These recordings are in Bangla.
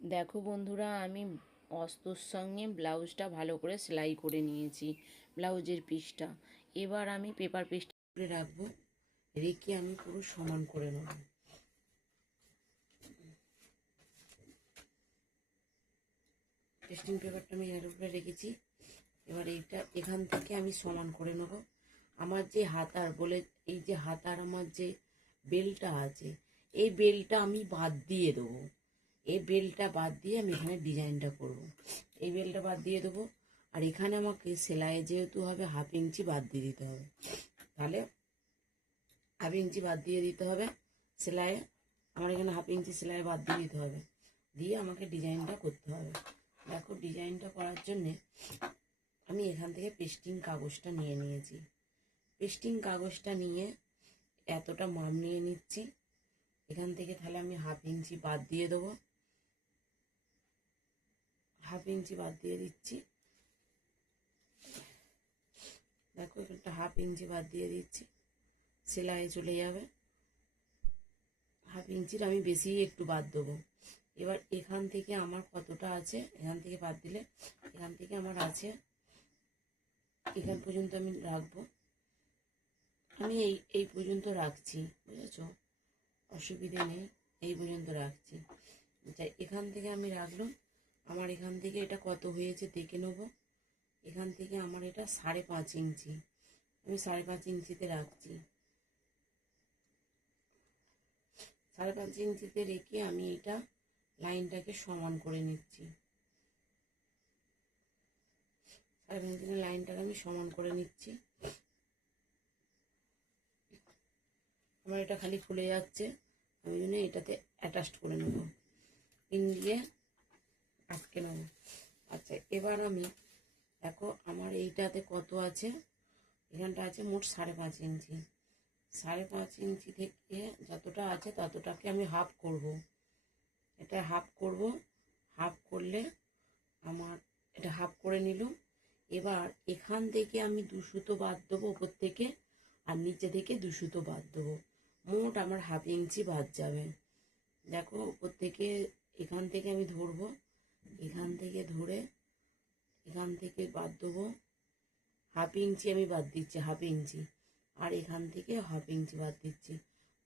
দেখো বন্ধুরা, আমি অস্তর সঙ্গে ব্লাউজটা ভালো করে সেলাই করে নিয়েছি, ব্লাউজের পিসটা। এবার আমি পেপার পিসটা করে রাখবো, রেখে আমি পুরো সমান করে নেব। টেস্টিং পেপারটা আমি এর উপরে রেখেছি। এবার এইটা এখান থেকে আমি সমান করে নেব। আমার যে হাতার বলে, এই যে হাতার আমার যে বেলটা আছে, এই বেলটা আমি বাদ দিয়ে দেবো। এই বেলটা বাদ দিয়ে আমি এখানে ডিজাইনটা করব। এই বেলটা বাদ দিয়ে দেবো। আর এখানে আমাকে সেলাই যেহেতু হবে, 1/2 ইঞ্চি বাদ দিয়ে দিতে হবে। তাহলে 1/2 ইঞ্চি বাদ দিয়ে দিতে হবে সেলাইয়ে। আমার এখানে 1/2 ইঞ্চি সেলাই বাদ দিয়ে দিতে হবে, দিয়ে আমাকে ডিজাইনটা করতে হবে। দেখো, ডিজাইনটা করার জন্যে আমি এখান থেকে পেস্টিং কাগজটা নিয়ে নিয়েছি। পেস্টিং কাগজটা নিয়ে এতটা মাপ নিয়ে নিচ্ছি। এখান থেকে তাহলে আমি 1/2 ইঞ্চি বাদ দিয়ে দেবো। 1/2 ইঞ্চি বাদ দিয়ে দিচ্ছি। দেখো, এখানটা 1/2 ইঞ্চি বাদ দিয়ে দিচ্ছি, সেলাই চলে যাবে। 1/2 ইঞ্চির আমি বেশি একটু বাদ দেবো। এবার এখান থেকে আমার কতটা আছে, এখান থেকে বাদ দিলে এখান থেকে আমার আছে, এখান পর্যন্ত আমি রাখবো। আমি এই এই পর্যন্ত রাখছি, বুঝেছো? অসুবিধে নেই, এই পর্যন্ত রাখছি। এখান থেকে আমি রাখলাম। আমার এখান থেকে এটা কত হয়েছে দেখে নেবো। এখান থেকে আমার এটা 5.5 ইঞ্চি, আমি 5.5 ইঞ্চিতে রাখছি। 5.5 ইঞ্চিতে রেখে আমি এটা লাইনটাকে সমান করে নিচ্ছি। 5.5 ইঞ্চি লাইনটাকে আমি সমান করে নিচ্ছি। আমার এটা খালি খুলে যাচ্ছে, আমি জন্য এটাতে অ্যাটাচ করে নেব, পিন দিয়ে আটকে নেব। আচ্ছা, এবার আমি দেখো আমার এইটাতে কত আছে, এখানটা আছে মোট 5.5 ইঞ্চি। 5.5 ইঞ্চি থেকে যতটা আছে ততটাকে আমি হাফ করব। এটা হাফ করব। হাফ করলে আমার এটা হাফ করে নিলাম। এবার এখান থেকে আমি 2 সুতো বাদ দেবো ওপর থেকে, আর নিচে থেকে 2 সুতো বাদ দেবো। মোট আমার 1/2 ইঞ্চি বাদ যাবে। দেখো, ওপর থেকে এখান থেকে আমি ধরবো, এখান থেকে ধরে এখান থেকে বাদ দেবো। 1/2 ইঞ্চি আমি বাদ দিচ্ছি, 1/2 ইঞ্চি। আর এখান থেকে 1/2 ইঞ্চি বাদ দিচ্ছি।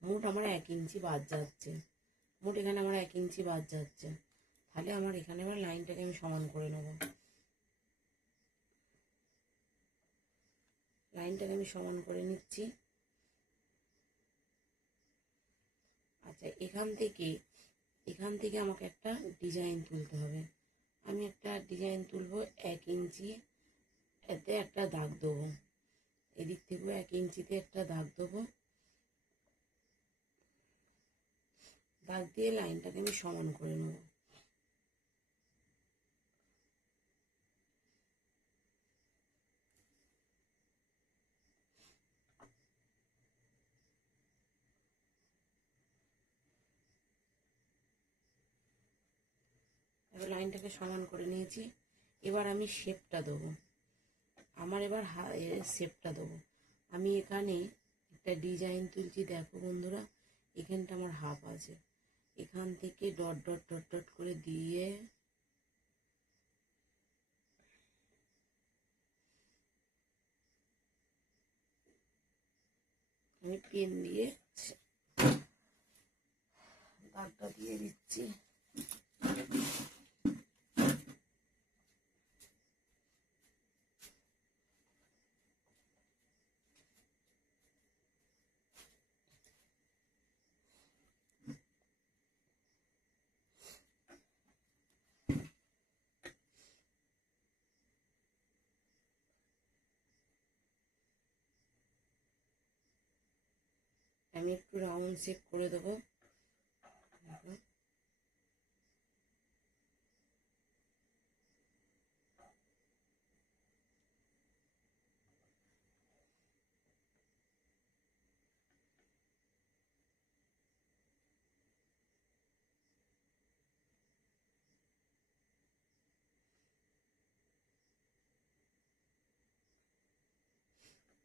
মোট আমার 1 ইঞ্চি বাদ যাচ্ছে। মোট এখানে আমার 1 ইঞ্চি বাদ যাচ্ছে। তাহলে আমার এখানে আবার লাইনটাকে আমি সমান করে নেব। লাইনটাকে আমি সমান করে নিচ্ছি। আচ্ছা, এখান থেকে আমাকে একটা ডিজাইন তুলতে হবে। আমি একটা ডিজাইন তুলবো। 1 ইঞ্চি এতে একটা দাগ দেবো, এদিক থেকেও 1 ইঞ্চিতে একটা দাগ দেবো। দাগ দিয়ে লাইনটাকে আমি সমান করে নেব। এবার লাইনটাকে সমান করে নিয়েছি। এবার আমি শেপটা দেবো। আমার এবার শেপটা দেবো। আমি এখানে একটা ডিজাইন তুলছি। দেখো বন্ধুরা, এখানটা আমার হাফ আছে, এখান থেকে ডট ডট ডট ডট করে দিয়ে আমি পেন দিয়ে দাগটা দিয়ে দিচ্ছি। আমি একটু রাউন্ড শেপ করে দেবো।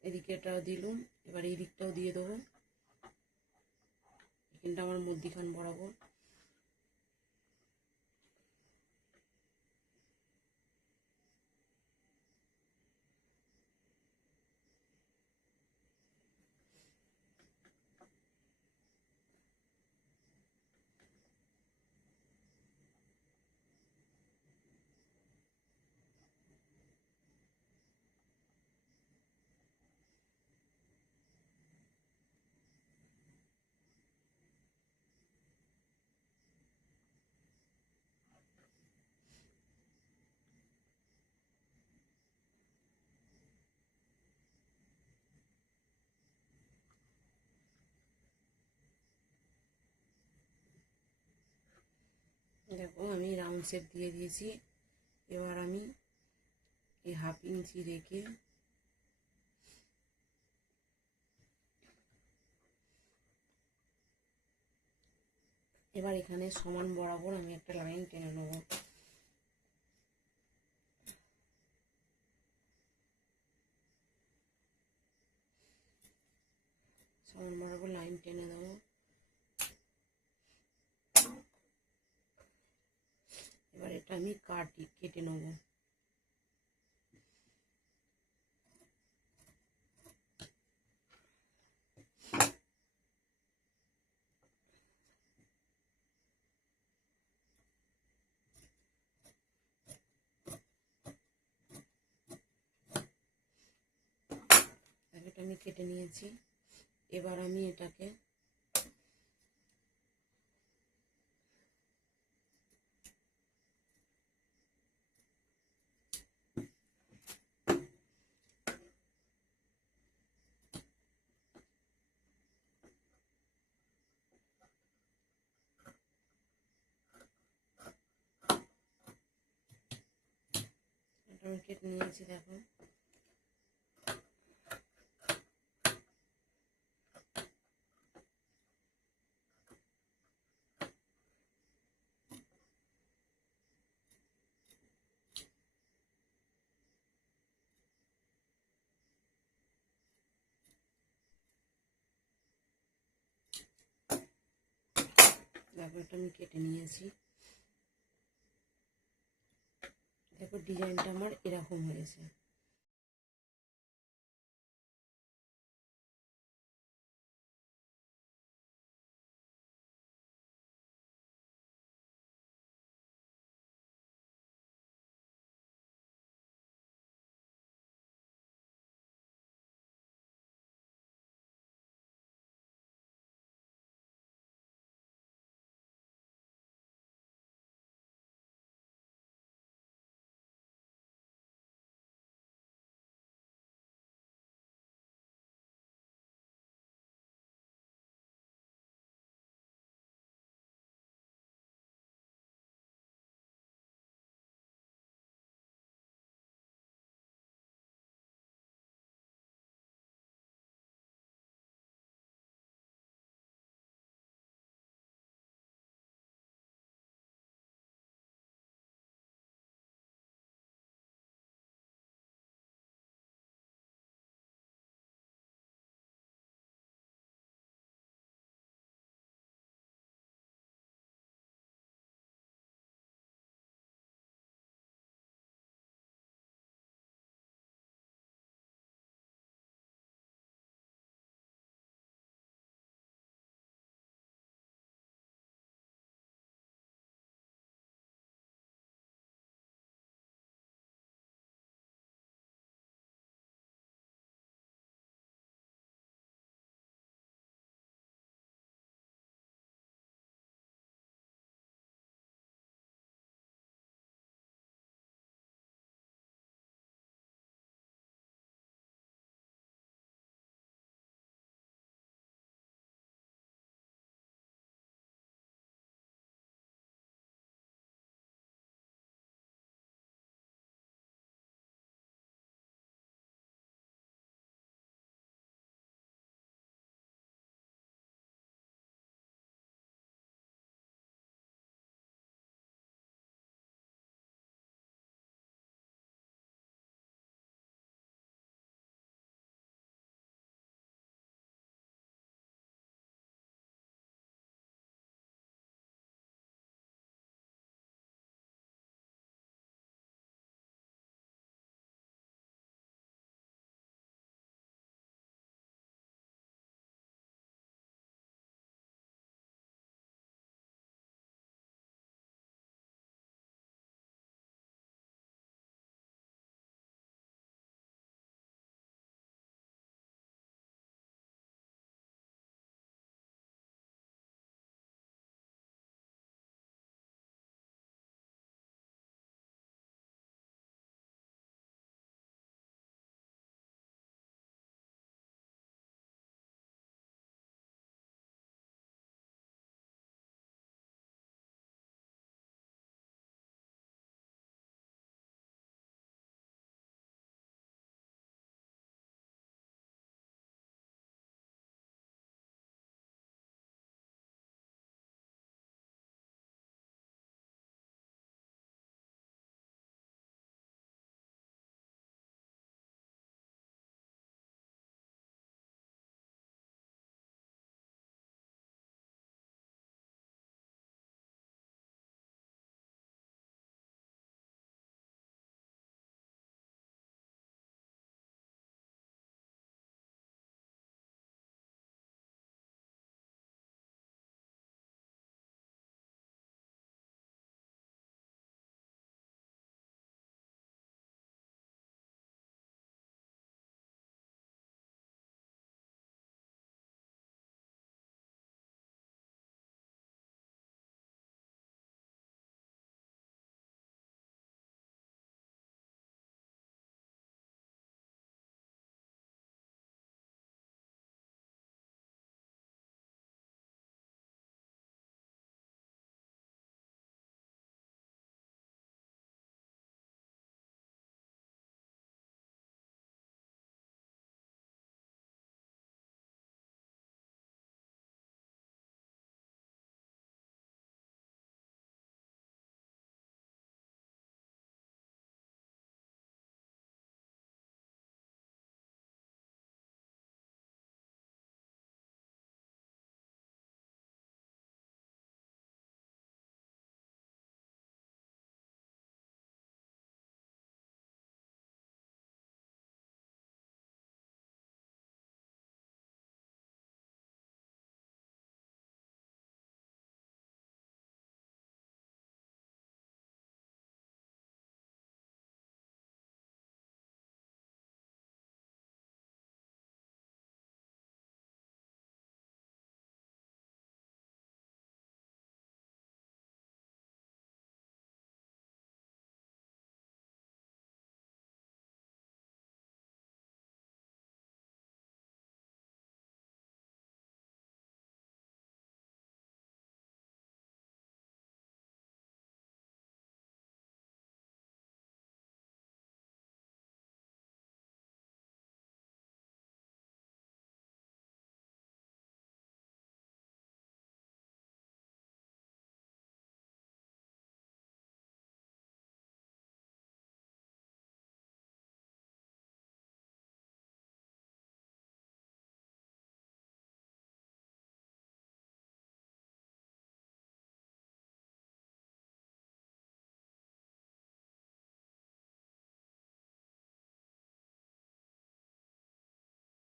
এদিকে এটাও দিলুম, এবার এই দিকটাও দিয়ে দেবো। এখানটা আমার মধ্যিখান বরাবর। দেখো আমি রাউন্ড শেপ দিয়ে দিয়েছি। এবার আমি এই 1/2 ইঞ্চি রেখে এবার এখানে সমান বরাবর আমি একটা লাইন টেনে নেব। সমান বরাবর লাইন টেনে দেবো। এবার এটা আমি কেটে নেব। এটা আমি কেটে নিয়েছি। এবার আমি এটাকে কেটে নিয়েছি। দেখো এটা আমি কেটে নিয়েছি। দেখো ডিজাইনটা আমার এরকম হয়েছে।